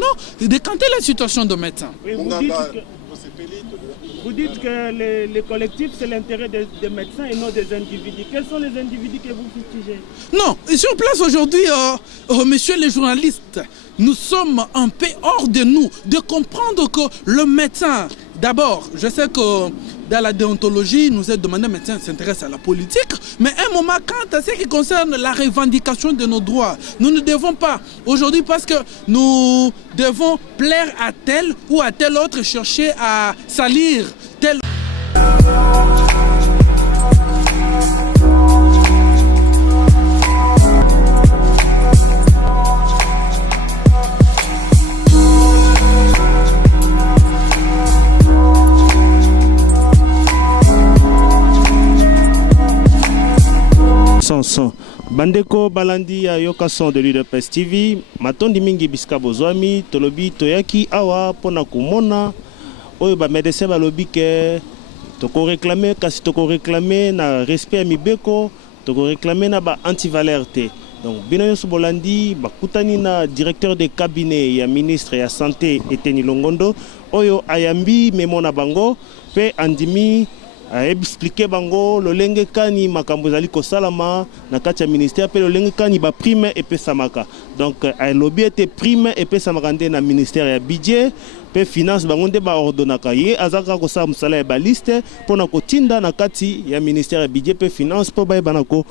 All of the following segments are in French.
non, décanter la situation de médecins. Oui, vous dites que les collectifs, c'est l'intérêt des médecins et non des individus. Quels sont les individus que vous fustigez? Non, sur place aujourd'hui, messieurs les journalistes, nous sommes un peu hors de nous de comprendre que le médecin, d'abord, je sais que dans la déontologie, il nous est demandé, le médecin s'intéresse à la politique, mais à un moment, quant à ce qui concerne la revendication de nos droits, nous ne devons pas, aujourd'hui, parce que nous devons plaire à tel ou à tel autre, chercher à salir tel. Bandeko balandi ya yoka son de l'UDPS TV matondi mingi biska bozwami tolobi toyaki awa pona kumona oyo ba médecin balobi ke toko réclamer kasi toko réclamer na respect mibeko toko réclamer na ba antivaleur te. Donc bino nyonso bolandi bakutani na directeur de cabinet ya ministre ya santé Eteni Longondo oyo ayambi memo na bango pe andimi expliquer bango lolenge kani makambo ezali kosalama na kati ya ministère pe lolenge kani ba prime epesamaka. Donc lobby était prime epesamaka nde na ministère ya budget pe finance bango nde ba ordonaka ye azaka kosala mosala ya ba liste pona kotinda na kati ya ministère ya budget pe finance po bayeba nako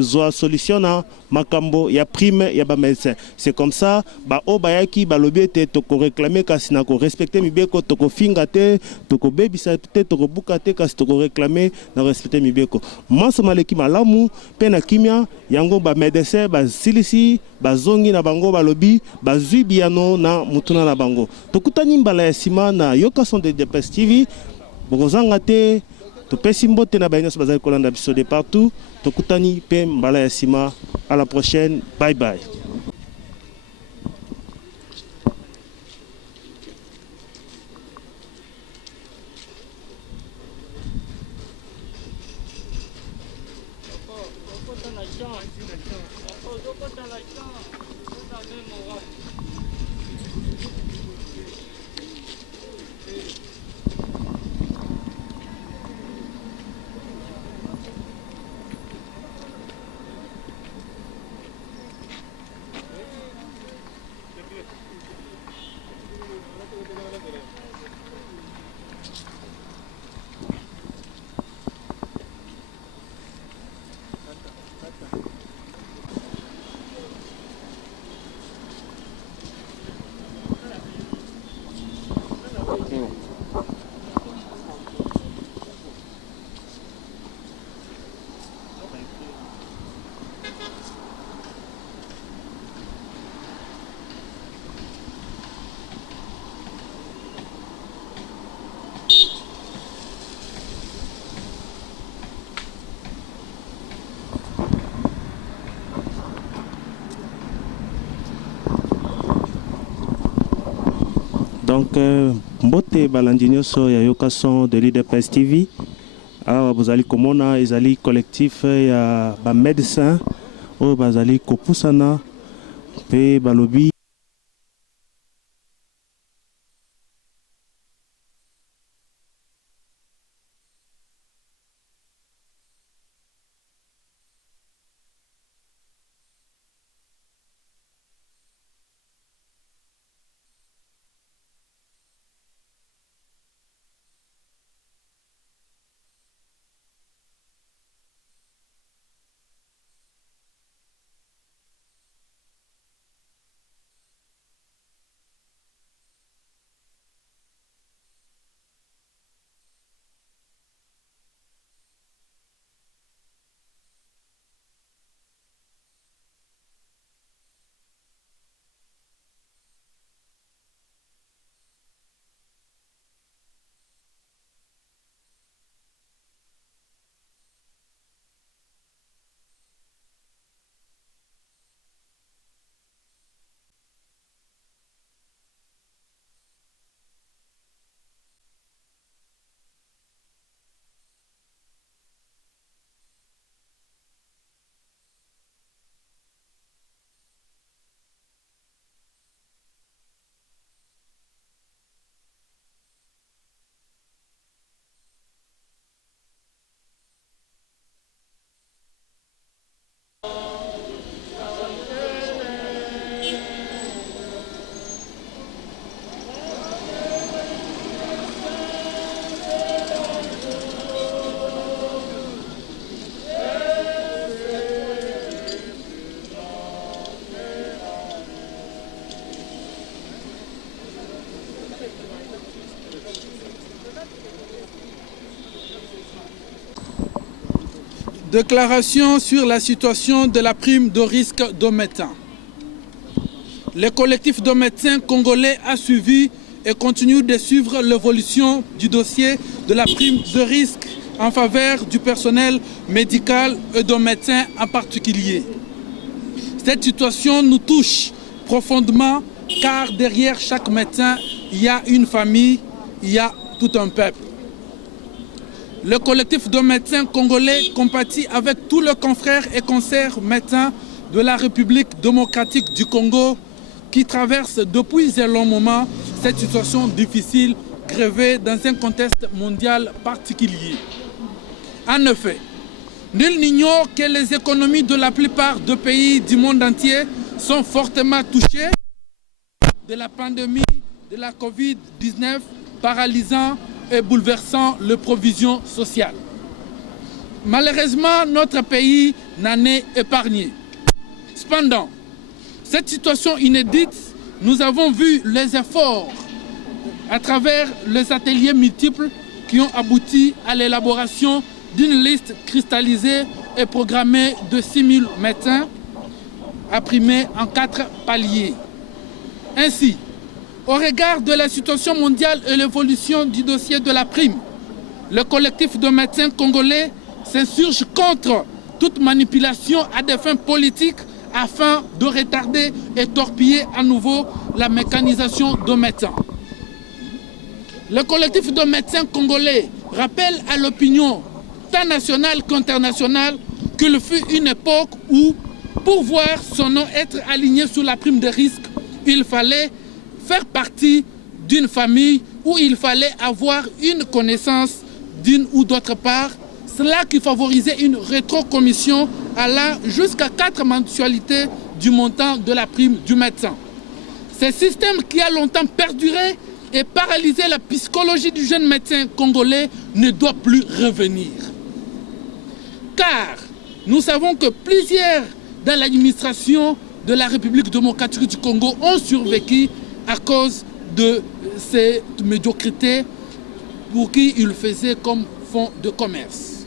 zoa solution na makambo ya prime ya ba médecin. C'est comme ça ba obayaki ba lobby était toko réclamer kasi na ko respecter mibeko toko finga te toko bebisa te toko buka te kasi toko réclamer na respecter mibeko. Maso maleki malamu pe na kimia yango ba médecin ba silisi ba zongi na bango ba lobby ba zui biano na mutuna na bango. Tokutani mbala ya sima na yoka son de UDPS TV bokozanga te topesi mbote na baños bazali kolanda biso de partout tokutani pe mbala ya sima. À la prochaine, bye bye. Donc, mbote balandi nyonso ya yoka son de l'UDPS TV. Awa bozali komona ezali collectif ya ba médecin oyo bazali kopusana pe balobi Déclaration sur la situation de la prime de risque de médecins. Le collectif de médecins congolais a suivi et continue de suivre l'évolution du dossier de la prime de risque en faveur du personnel médical et de médecins en particulier. Cette situation nous touche profondément car derrière chaque médecin, il y a une famille, il y a tout un peuple. Le collectif de médecins congolais compatit avec tous les confrères et consoeurs médecins de la République démocratique du Congo qui traversent depuis un long moment cette situation difficile, grevée dans un contexte mondial particulier. En effet, nul n'ignore que les économies de la plupart des pays du monde entier sont fortement touchées de la pandémie de la Covid-19, paralysant et bouleversant les provisions sociales. Malheureusement, notre pays n'en est épargné. Cependant, cette situation inédite, nous avons vu les efforts à travers les ateliers multiples qui ont abouti à l'élaboration d'une liste cristallisée et programmée de 6 000 médecins imprimés en 4 paliers. Ainsi, au regard de la situation mondiale et l'évolution du dossier de la prime, le collectif de médecins congolais s'insurge contre toute manipulation à des fins politiques afin de retarder et torpiller à nouveau la mécanisation de médecins. Le collectif de médecins congolais rappelle à l'opinion tant nationale qu'internationale qu'il fut une époque où, pour voir son nom être aligné sous la prime de risque, il fallait faire partie d'une famille où il fallait avoir une connaissance d'une ou d'autre part, cela qui favorisait une rétrocommission allant jusqu'à 4 mensualités du montant de la prime du médecin. Ce système qui a longtemps perduré et paralysé la psychologie du jeune médecin congolais ne doit plus revenir. Car nous savons que plusieurs dans l'administration de la République démocratique du Congo ont survécu à cause de cette médiocrité pour qui ils faisaient comme fonds de commerce.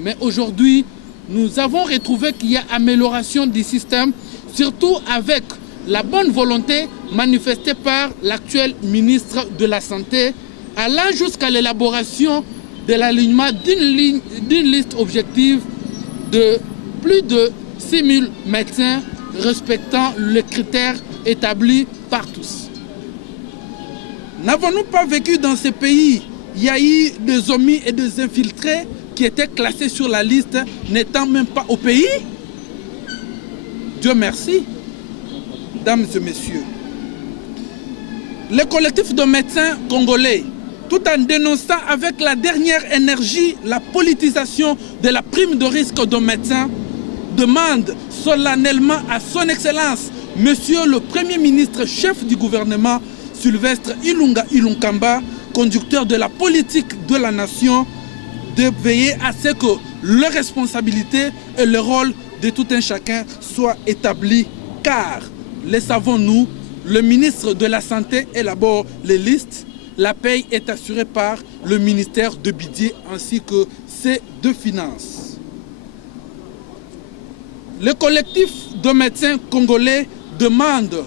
Mais aujourd'hui, nous avons retrouvé qu'il y a amélioration du système, surtout avec la bonne volonté manifestée par l'actuel ministre de la Santé, allant jusqu'à l'élaboration de l'alignement d'une liste objective de plus de 6 000 médecins respectant les critères établis par tous. N'avons-nous pas vécu dans ces pays, il y a eu des omis et des infiltrés qui étaient classés sur la liste n'étant même pas au pays? Dieu merci, mesdames et messieurs. Le collectif de médecins congolais, tout en dénonçant avec la dernière énergie la politisation de la prime de risque de médecins, demande solennellement à son Excellence, Monsieur le Premier ministre chef du gouvernement, Sylvestre Ilunga Ilunkamba, conducteur de la politique de la nation, de veiller à ce que les responsabilités et le rôle de tout un chacun soient établis, car, le savons-nous, le ministre de la Santé élabore les listes, la paye est assurée par le ministère de Budget ainsi que ceux de Finances. Le collectif de médecins congolais demande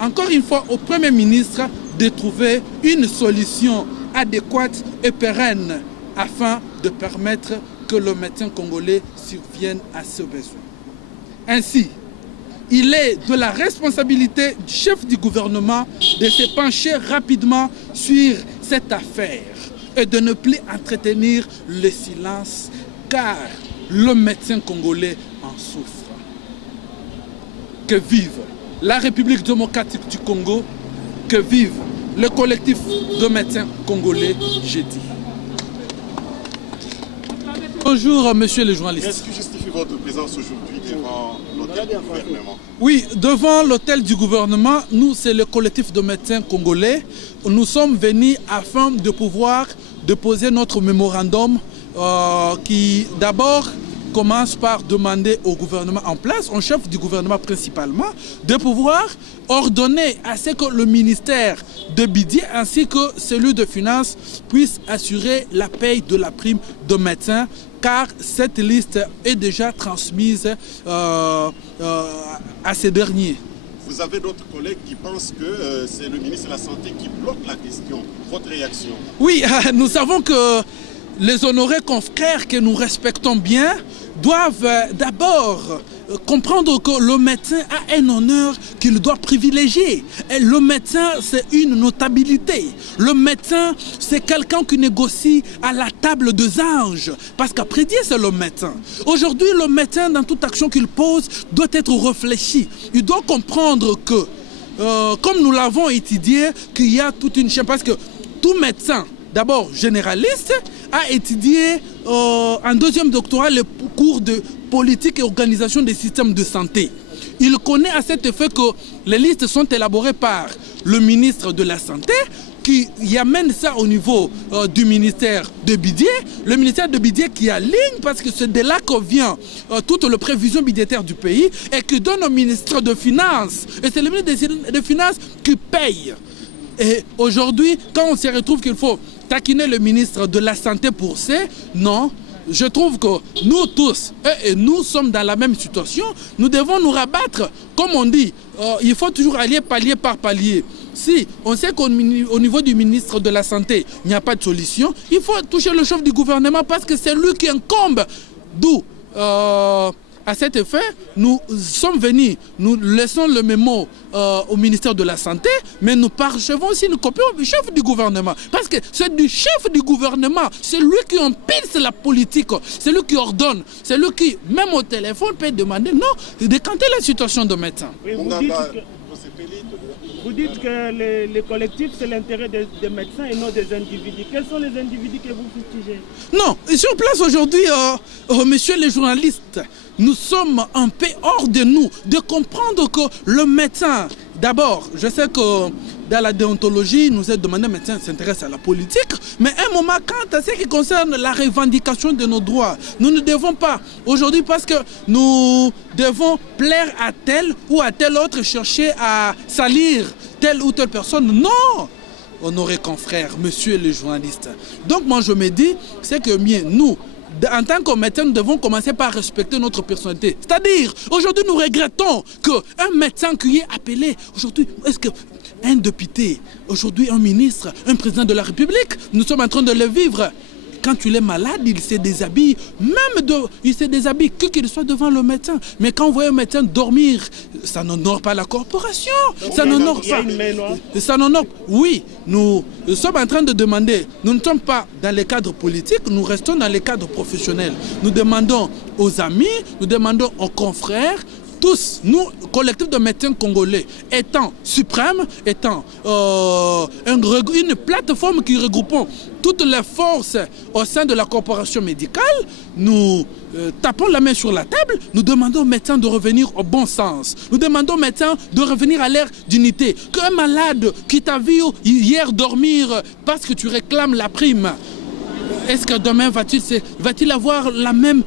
encore une fois au Premier ministre de trouver une solution adéquate et pérenne afin de permettre que le médecin congolais survienne à ce besoin. Ainsi, il est de la responsabilité du chef du gouvernement de se pencher rapidement sur cette affaire et de ne plus entretenir le silence, car le médecin congolais en souffre. Que vive la République démocratique du Congo, que vive le collectif de médecins congolais, j'ai dit. Bonjour, monsieur le journaliste. Est-ce que justifie votre présence aujourd'hui devant l'hôtel du gouvernement? Oui, devant l'hôtel du gouvernement, nous, c'est le collectif de médecins congolais. Nous sommes venus afin de pouvoir déposer notre mémorandum qui, d'abord, commence par demander au gouvernement en place, au chef du gouvernement principalement, de pouvoir ordonner à ce que le ministère de Budget ainsi que celui de Finances puisse assurer la paye de la prime de médecins, car cette liste est déjà transmise à ces derniers. Vous avez d'autres collègues qui pensent que c'est le ministre de la Santé qui bloque la question. Votre réaction? Oui, nous savons que les honorés confrères que nous respectons bien doivent d'abord comprendre que le médecin a un honneur qu'il doit privilégier. Et le médecin, c'est une notabilité. Le médecin, c'est quelqu'un qui négocie à la table des anges. Parce qu'après Dieu, c'est le médecin. Aujourd'hui, le médecin, dans toute action qu'il pose, doit être réfléchi. Il doit comprendre que, comme nous l'avons étudié, qu'il y a toute une chaîne. Parce que tout médecin, d'abord généraliste, a étudié en deuxième doctorat le cours de politique et organisation des systèmes de santé. Il connaît à cet effet que les listes sont élaborées par le ministre de la Santé qui y amène ça au niveau du ministère de Bidier. Le ministère de Bidier qui aligne parce que c'est de là que vient toute la prévision budgétaire du pays et qui donne au ministre de Finances. Et c'est le ministre des Finances qui paye. Et aujourd'hui, quand on se retrouve qu'il faut taquiner le ministre de la Santé pour ça, non. Je trouve que nous tous, et nous sommes dans la même situation, nous devons nous rabattre. Comme on dit, il faut toujours aller palier par palier. Si on sait qu'au niveau du ministre de la Santé, il n'y a pas de solution, il faut toucher le chef du gouvernement parce que c'est lui qui incombe. D'où, à cet effet, nous sommes venus, nous laissons le mémo au ministère de la Santé, mais nous parchevons aussi, nous copions le chef du gouvernement. Parce que c'est du chef du gouvernement, c'est lui qui empile la politique, c'est lui qui ordonne, c'est lui qui, même au téléphone, peut demander non, de décanter la situation de médecin. Oui, vous dites que les collectifs, c'est l'intérêt des médecins et non des individus. Quels sont les individus que vous fustigez? Non, sur place aujourd'hui, messieurs les journalistes, nous sommes un peu hors de nous de comprendre que le médecin, d'abord, je sais que dans la déontologie, il nous est demandé, le médecin s'intéresse à la politique, mais à un moment, quant à ce qui concerne la revendication de nos droits, nous ne devons pas, aujourd'hui, parce que nous devons plaire à tel ou à tel autre, chercher à salir telle ou telle personne. Non! Honorés confrères, monsieur les journalistes. Donc moi je me dis, c'est que bien, nous, en tant que médecins, nous devons commencer par respecter notre personnalité. C'est-à-dire, aujourd'hui nous regrettons qu'un médecin qui est appelé, aujourd'hui, est-ce qu'un député, aujourd'hui un ministre, un président de la République, nous sommes en train de le vivre. Quand tu es malade, il se déshabille, il se déshabille, que qu'il soit devant le médecin. Mais quand on voit un médecin dormir, ça n'honore pas la corporation. Donc, ça n'honore pas. Ça n'honore. Oui, nous sommes en train de demander, nous ne sommes pas dans les cadres politiques, nous restons dans les cadres professionnels. Nous demandons aux amis, nous demandons aux confrères, tous, nous, collectif de médecins congolais, étant suprême, étant une plateforme qui regroupons toutes les forces au sein de la corporation médicale, nous tapons la main sur la table, nous demandons aux médecins de revenir au bon sens. Nous demandons aux médecins de revenir à leur dignité. Qu'un malade qui t'a vu hier dormir parce que tu réclames la prime, est-ce que demain va-t-il avoir la même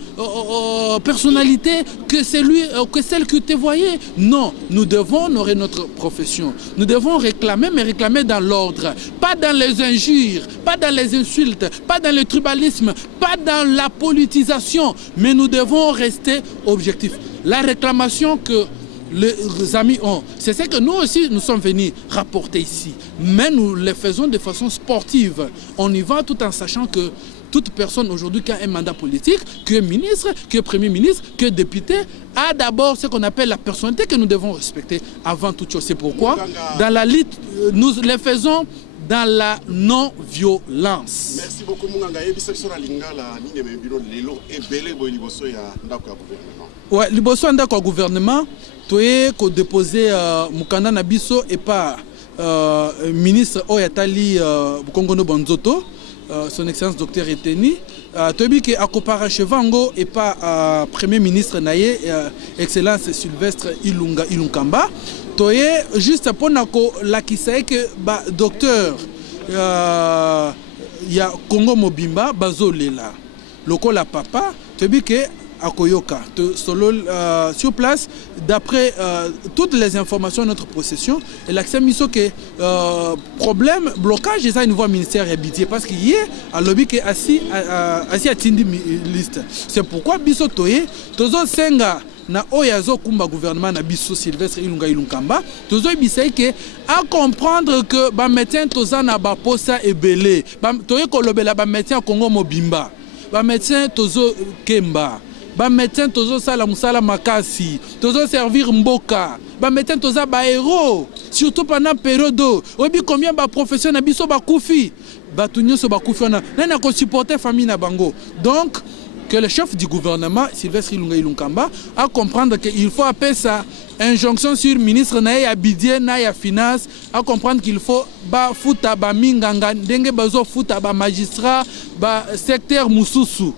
personnalité que celle que tu voyais? Non, nous devons honorer notre profession. Nous devons réclamer, mais réclamer dans l'ordre. Pas dans les injures, pas dans les insultes, pas dans le tribalisme, pas dans la politisation. Mais nous devons rester objectifs. La réclamation que les amis ont, c'est ce que nous aussi nous sommes venus rapporter ici. Mais nous le faisons de façon sportive. On y va tout en sachant que toute personne aujourd'hui qui a un mandat politique, qui est ministre, qui est premier ministre, qui est député, a d'abord ce qu'on appelle la personnalité que nous devons respecter avant toute chose. C'est pourquoi, dans la lutte, nous le faisons dans la non-violence. Merci beaucoup, Munganga. Ouais, liboso ndako gouvernement, toye ko déposer mukanda na biso et pas ministre Oyatali Bukongono Bonzoto, son excellence docteur Eteni, toyebi ke akopara chevango et pas premier ministre naye excellence Sylvestre Ilunkamba. Toye juste pour nako lakisa que ba docteur ya Congo Mobimba bazolela lokola papa toyebi ke à Koyoka. Sur place, d'après toutes les informations de notre possession, et l'accès miso que problème, blocage, et ça, une voie ministère habité parce qu'il y a un lobby qui est assis à Tindi liste. C'est pourquoi biso toye, tozo senga na oyazo kumba gouvernement na biso Sylvestre Ilunga Ilunkamba, tozo bisei que à comprendre que ba médecin toza na ba posa ebele, toye kolobela ba médecin Congo mobimba. Ba médecin tozo kemba, ba médecin tozo sala musala makasi, tozo servir mboka, ba médecin toza ba héros, surtout pendant période. Obi combien ba professionnels biso ba kufi, ba tunyo so ba kufi na ko supporter famille na bango. Donc que le chef du gouvernement Sylvestre Ilunga Ilunkamba a comprendre qu'il faut appeler ça injonction sur ministre na Bidie na finance, à comprendre qu'il faut ba futa ba minganga ndenge bazo futa ba magistrat ba secteur mususu.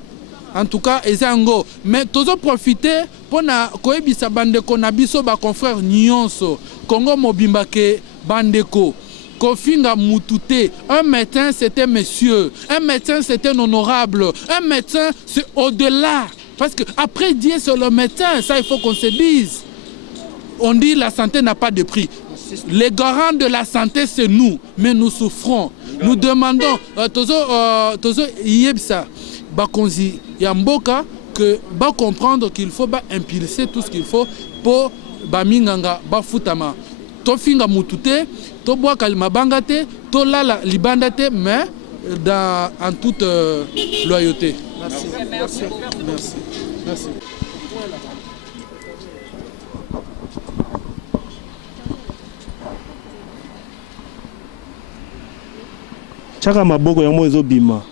En tout cas ezango mais tozo profiter pour na koebisa bandeko na biso ba confrère nyonso Congo mobimba ke bandeko Kofinga Moutouté, un médecin c'était monsieur, un médecin c'était honorable, un médecin c'est au-delà. Parce qu'après Dieu c'est le médecin, ça il faut qu'on se dise. On dit la santé n'a pas de prix. Les garants de la santé c'est nous, mais nous souffrons. Nous demandons, Tozo Yebsa, Bakonzi Yamboka, que va comprendre qu'il faut impulser tout ce qu'il faut pour Baminganga, Bafutama. Tofinga Moutouté, to bois kalima bangate, to lala libandate, mais en toute loyauté. Merci. Merci. Merci. Merci. Chaka maboko ya mozo bima.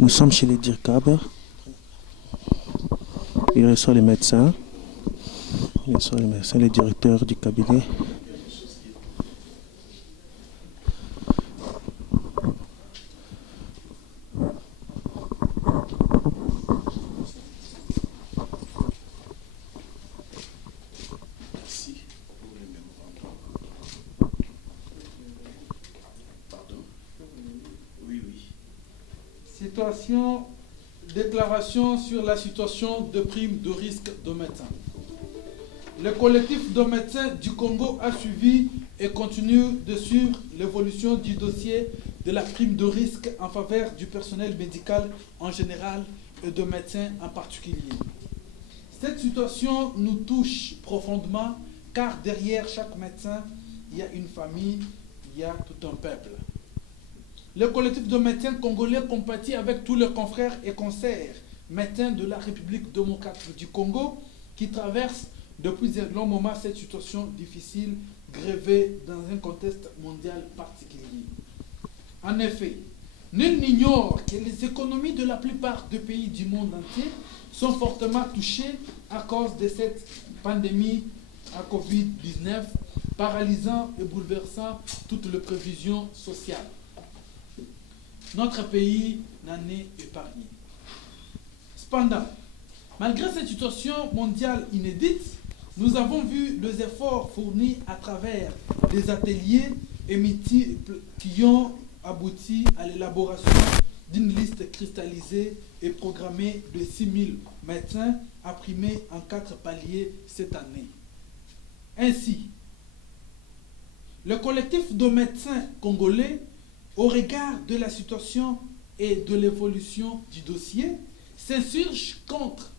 Nous sommes chez les Dirkaber. Il reçoit les médecins. Il reçoit les médecins, les directeurs du cabinet. Déclaration sur la situation de prime de risque de médecins. Le collectif de médecins du Congo a suivi et continue de suivre l'évolution du dossier de la prime de risque en faveur du personnel médical en général et de médecins en particulier. Cette situation nous touche profondément car derrière chaque médecin, il y a une famille, il y a tout un peuple. Le collectif de médecins congolais compatit avec tous leurs confrères et consoeurs médecins de la République démocratique du Congo qui traversent depuis un long moment cette situation difficile, grévée dans un contexte mondial particulier. En effet, nul n'ignore que les économies de la plupart des pays du monde entier sont fortement touchées à cause de cette pandémie à Covid-19, paralysant et bouleversant toutes les prévisions sociales. Notre pays n'en est épargné. Cependant, malgré cette situation mondiale inédite, nous avons vu les efforts fournis à travers des ateliers et multiples qui ont abouti à l'élaboration d'une liste cristallisée et programmée de 6000 médecins imprimés en 4 paliers cette année. Ainsi, le collectif de médecins congolais, au regard de la situation et de l'évolution du dossier, s'insurge contre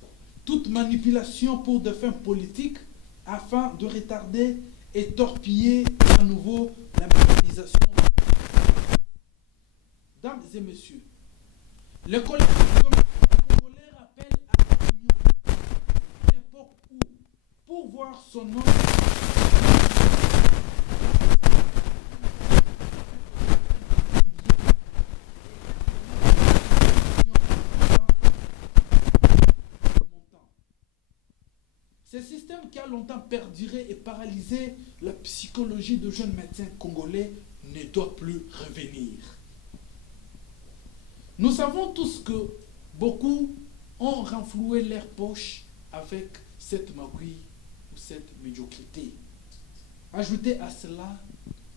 toute manipulation pour des fins politiques afin de retarder et torpiller à nouveau la mécanisation. Mesdames et messieurs, le collectif de médecins congolais rappelle à l'union à l'époque où, pour voir son nom, Ce système qui a longtemps perduré et paralysé la psychologie de jeunes médecins congolais ne doit plus revenir. Nous savons tous que beaucoup ont renfloué leurs poches avec cette magouille ou cette médiocrité. Ajoutez à cela,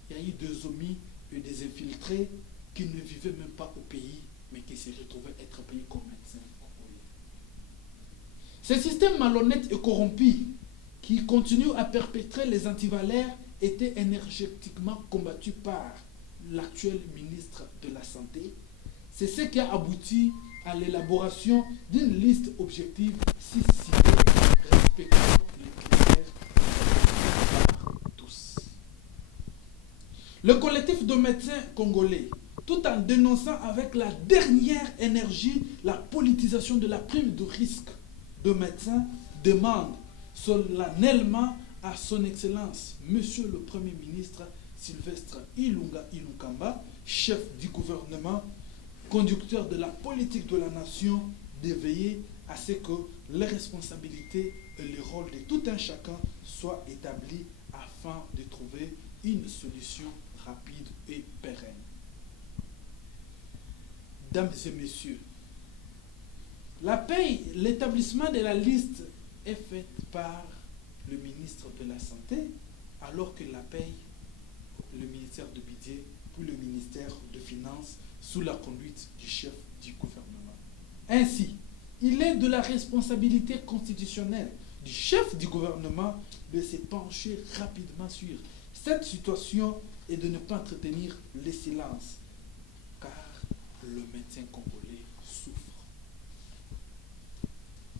il y a eu des omis et des infiltrés qui ne vivaient même pas au pays, mais qui se retrouvaient être payés comme médecins. Ce système malhonnête et corrompu qui continue à perpétrer les antivalaires était énergétiquement combattu par l'actuel ministre de la Santé. C'est ce qui a abouti à l'élaboration d'une liste objective citée respectant les critères par tous. Le collectif de médecins congolais, tout en dénonçant avec la dernière énergie la politisation de la prime de risque de médecins, demande solennellement à son Excellence, Monsieur le Premier ministre Sylvestre Ilunga Ilunkamba, chef du gouvernement, conducteur de la politique de la nation, de veiller à ce que les responsabilités et le rôle de tout un chacun soient établis afin de trouver une solution rapide et pérenne. Mesdames et messieurs, la paye, l'établissement de la liste est faite par le ministre de la Santé, alors que la paye, le ministère de Budget, pour le ministère de Finances, sous la conduite du chef du gouvernement. Ainsi, il est de la responsabilité constitutionnelle du chef du gouvernement de se pencher rapidement sur cette situation et de ne pas entretenir le silence, car le médecin congolais souffre.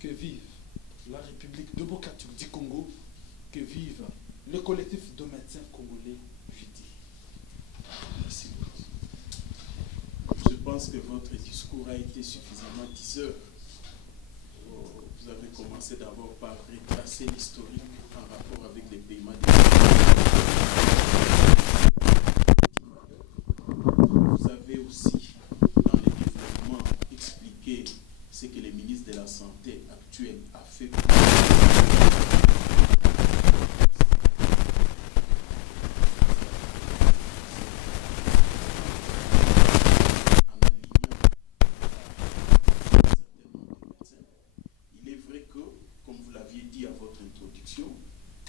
Que vive la République démocratique du Congo, que vive le collectif de médecins congolais, je dis. Merci beaucoup. Je pense que votre discours a été suffisamment diseur. Vous avez commencé d'abord par retracer l'historique en rapport avec les paiements des... Vous avez aussi, dans les développements, expliqué ce que le ministre de la Santé actuel a fait pour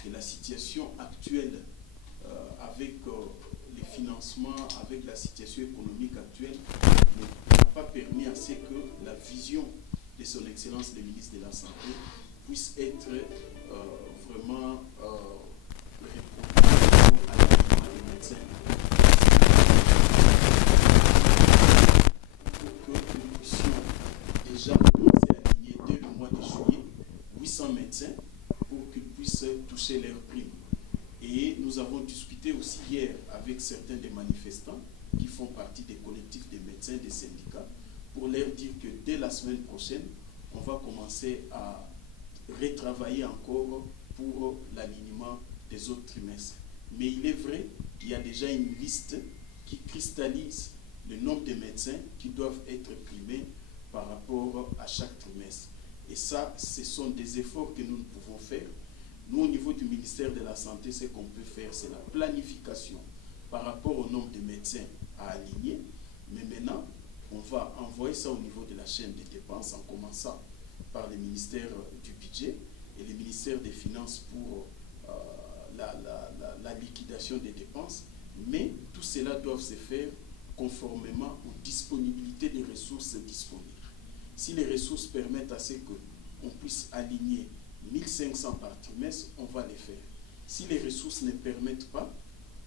que la situation actuelle avec les financements, avec la situation économique actuelle n'a pas permis à ce que la vision de son Excellence le ministre de la Santé puisse être vraiment reproduite à l'alignement des médecins. Pour que nous puissions déjà commencer à aligner dès le mois de juillet 800 médecins pour qu'ils puissent toucher leurs primes. Et nous avons discuté aussi hier avec certains des manifestants qui font partie des collectifs des médecins, des syndicats, pour leur dire que dès la semaine prochaine, on va commencer à retravailler encore pour l'alignement des autres trimestres. Mais il est vrai qu'il y a déjà une liste qui cristallise le nombre de médecins qui doivent être primés par rapport à chaque trimestre. Et ça, ce sont des efforts que nous pouvons faire. Nous, au niveau du ministère de la Santé, ce qu'on peut faire, c'est la planification par rapport au nombre de médecins à aligner. Mais maintenant, on va envoyer ça au niveau de la chaîne des dépenses en commençant par le ministère du Budget et le ministère des Finances pour la liquidation des dépenses. Mais tout cela doit se faire conformément aux disponibilités des ressources disponibles. Si les ressources permettent à ce qu'on puisse aligner 1500 par trimestre, on va les faire. Si les ressources ne permettent pas,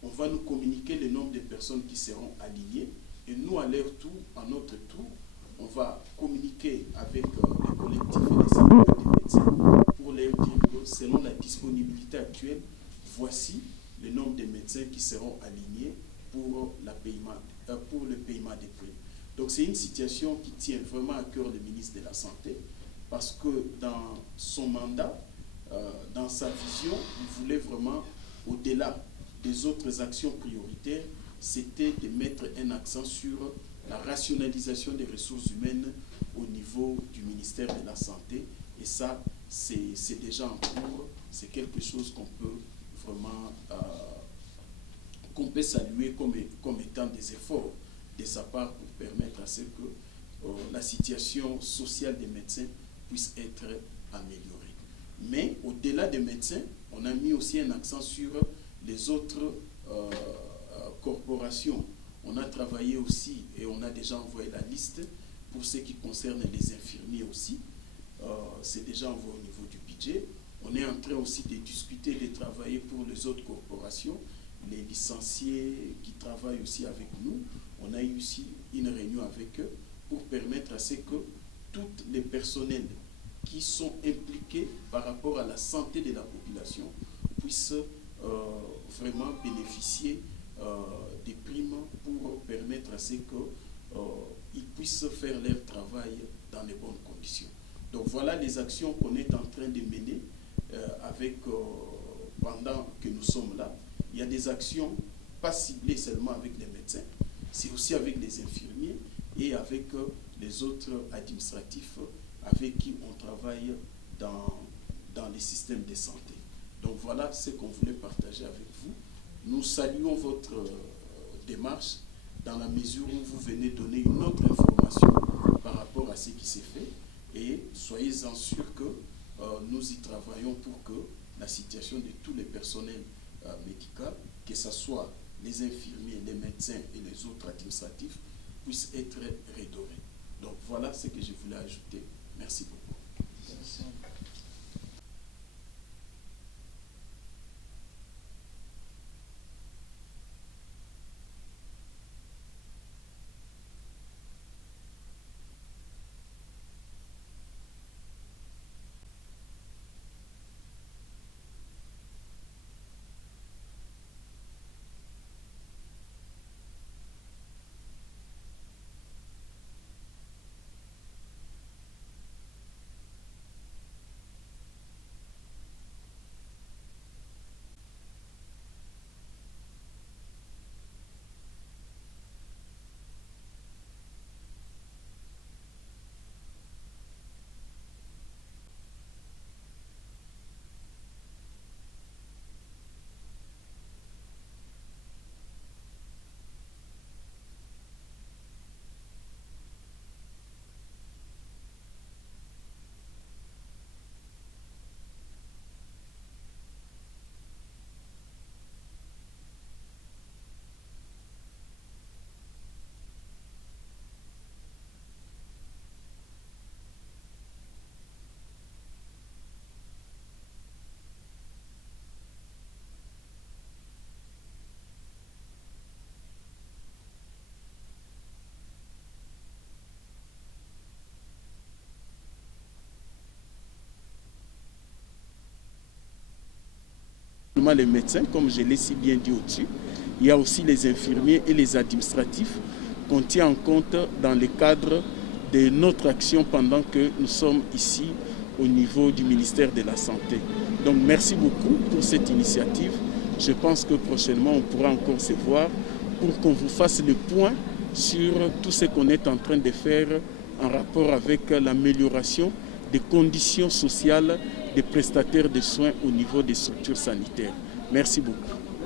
on va nous communiquer le nombre de personnes qui seront alignées et nous, à leur tour, à notre tour, on va communiquer avec les collectifs et les syndicats des médecins pour leur dire que selon la disponibilité actuelle, voici le nombre de médecins qui seront alignés pour le paiement des primes. Donc c'est une situation qui tient vraiment à cœur le ministre de la Santé parce que dans son mandat, dans sa vision, il voulait vraiment, au-delà des autres actions prioritaires, c'était de mettre un accent sur la rationalisation des ressources humaines au niveau du ministère de la Santé. Et ça, c'est déjà en cours, c'est quelque chose qu'on peut vraiment qu'on peut saluer comme étant des efforts de sa part pour permettre à ce que la situation sociale des médecins puisse être améliorée. Mais au-delà des médecins, on a mis aussi un accent sur les autres corporations. On a travaillé aussi et on a déjà envoyé la liste pour ce qui concerne les infirmiers aussi. C'est déjà envoyé au niveau du budget. On est en train aussi de discuter, de travailler pour les autres corporations, les licenciés qui travaillent aussi avec nous. On a eu aussi une réunion avec eux pour permettre à ce que tous les personnels qui sont impliqués par rapport à la santé de la population puissent vraiment bénéficier des primes pour permettre à ce qu'ils puissent faire leur travail dans les bonnes conditions. Donc voilà les actions qu'on est en train de mener pendant que nous sommes là. Il y a des actions pas ciblées seulement avec les médecins, c'est aussi avec les infirmiers et avec les autres administratifs avec qui on travaille dans les systèmes de santé. Donc voilà ce qu'on voulait partager avec vous. Nous saluons votre démarche dans la mesure où vous venez donner une autre information par rapport à ce qui s'est fait et soyez-en sûrs que nous y travaillons pour que la situation de tous les personnels médicaux, que ce soit les infirmiers, les médecins et les autres administratifs, puisse être redorée. Donc voilà ce que je voulais ajouter. Merci beaucoup. Merci. Les médecins, comme je l'ai si bien dit au-dessus, il y a aussi les infirmiers et les administratifs qu'on tient en compte dans le cadre de notre action pendant que nous sommes ici au niveau du ministère de la Santé. Donc merci beaucoup pour cette initiative. Je pense que prochainement on pourra encore se voir pour qu'on vous fasse le point sur tout ce qu'on est en train de faire en rapport avec l'amélioration des conditions sociales des prestataires de soins au niveau des structures sanitaires. Merci beaucoup.